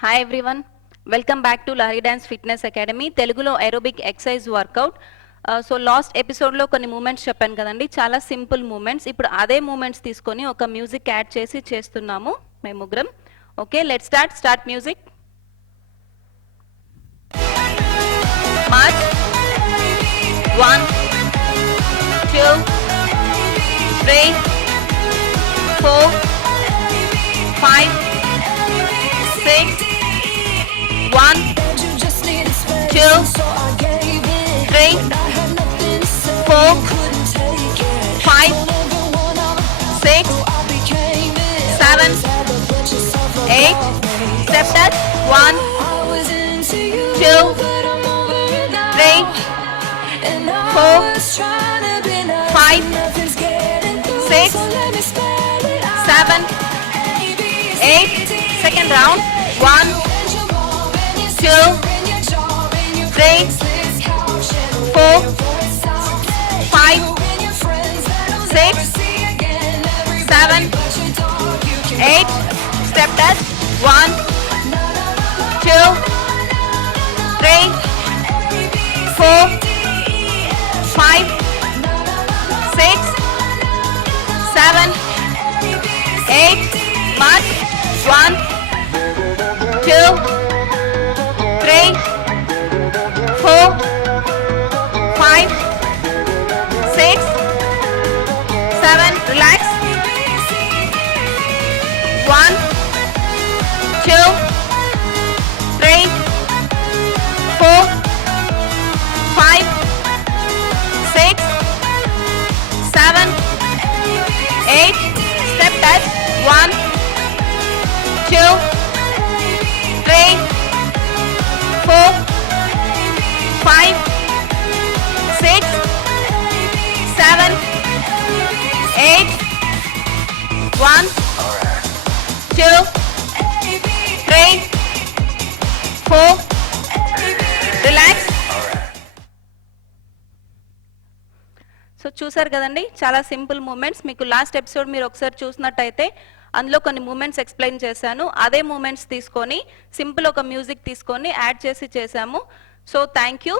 Hi everyone, welcome back to Lahari Dance Fitness Academy. Telugulo aerobic exercise workout. So last ఎపిసోడ్లో కొన్ని మూమెంట్స్ చెప్పాను కదండి, చాలా సింపుల్ మూమెంట్స్. ఇప్పుడు అదే మూమెంట్స్ తీసుకొని ఒక మ్యూజిక్ యాడ్ చేసి చేస్తున్నాము మేము ముగ్గురం. Okay, let start music. March 1 2 3 4 5 6 1 2 3 4 5 6 7 8 step that 1 2 3 4 5 6 7 8 second round 1 2 3 4 5 6 7 8 step test 1 2 3 4 5 6 7 8 march 1 2 3 4 5 6 7 relax 1 2 3 4 5 6 7 8 step touch 1 2 3 4 5 6 7 8 1 2 3 4 relax. సో చూసారు కదండి, చాలా సింపుల్ మూమెంట్స్. మీకు లాస్ట్ ఎపిసోడ్ మీరు ఒకసారి చూసినట్టయితే అందులో కొన్ని మూమెంట్స్ ఎక్స్ప్లెయిన్ చేశాను. అదే మూమెంట్స్ తీసుకొని సింపుల్ ఒక మ్యూజిక్ తీసుకొని యాడ్ చేసి చేశాము. So thank you.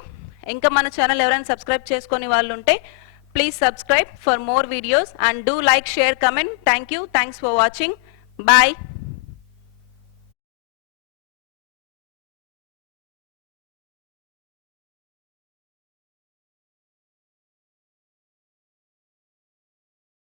ఇంకా మన ఛానల్ ఎవరైనా సబ్స్క్రైబ్ చేసుకొని వాళ్ళు ఉంటే please subscribe for more videos and do like, share, comment. Thank you. Thanks for watching. Bye.